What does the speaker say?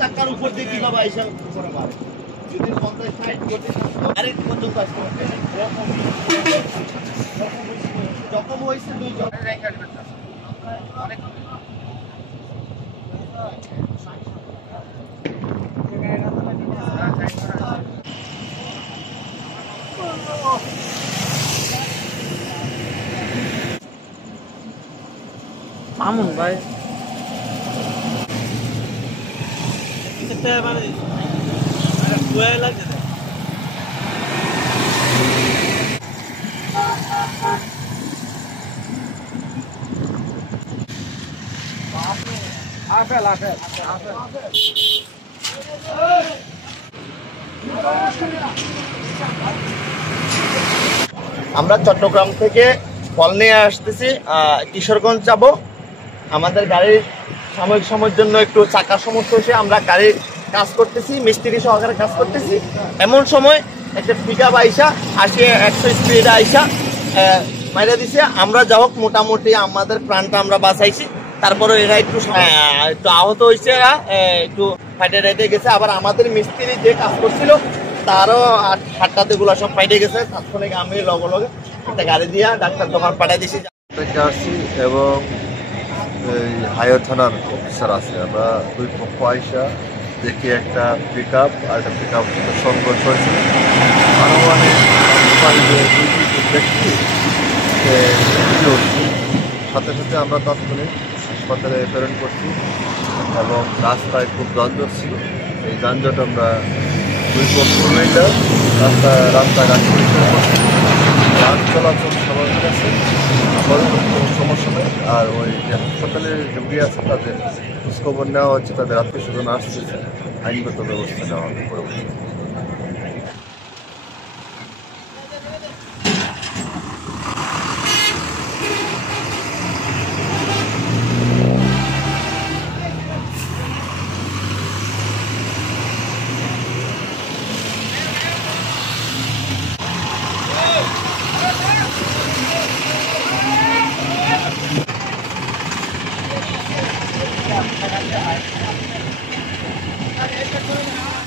চাকার উপর দিয়ে কিভাবে আইসা উপরে মারে যদি 50-60 করতে আরে পর্যন্ত আসতে যখন হয়েছে দুই জন অনেক মামুন ভাই মানে লাগছে আপেল আপেল আপেল আমরা চট্টগ্রাম থেকে ফল নিয়ে আসতেছি কিশোরগঞ্জ যাব আমাদের গাড়ির সাময়িক সময়ের জন্য একটু চাকার সমস্যা হয়েছে আমরা গাড়ির কাজ করতেছি মিস্ত্রি সহকারে কাজ করতেছি এমন সময় একটা পিকআপ আইসা 80-100 স্পিডে আইসা মাইরা দিছে আমরা যা হোক মোটামুটি আমাদের প্রাণটা আমরা বাঁচাইছি তারপরে এরা একটু আহত হয়েছে একটু ফাইটে রেটে গেছে আবার আমাদের মিস্ত্রি যে কাজ করছিল তারও হাটটাতে গুলা সব ফাইটে গেছে তাৎক্ষণিক আমি লগে লগে একটা গাড়ি দিয়া ডাক্তার দোকান পাঠাই দিয়েছি আসছি এবং হায়ার থানার অফিসার আছে আমরা দুই পক্ষ আইসা দেখি একটা পিক আপ আর একটা পিক আপ সংঘর্ষ হয়েছে আরও অনেক ব্যক্তি সাথে সাথে আমরা তৎক্ষণিক হাসপাতালে প্রেরণ করছি এবং রাস্তায় খুব যানজট ছিল এই যানজট আমরা দুই পক্ষ মিলে রাস্তায় পরিষ্কার করছি যান চলাচল স্বাভাবিক আছে কোনো সমস্যা নেই আর ওই যে হাসপাতালে রোগী আছে তাদের খোঁজখবর নেওয়া হচ্ছে তাদের আত্মীয় স্বজন আসতেছে আইনগত ব্যবস্থা নেওয়া হবে পরবর্তী Gracias.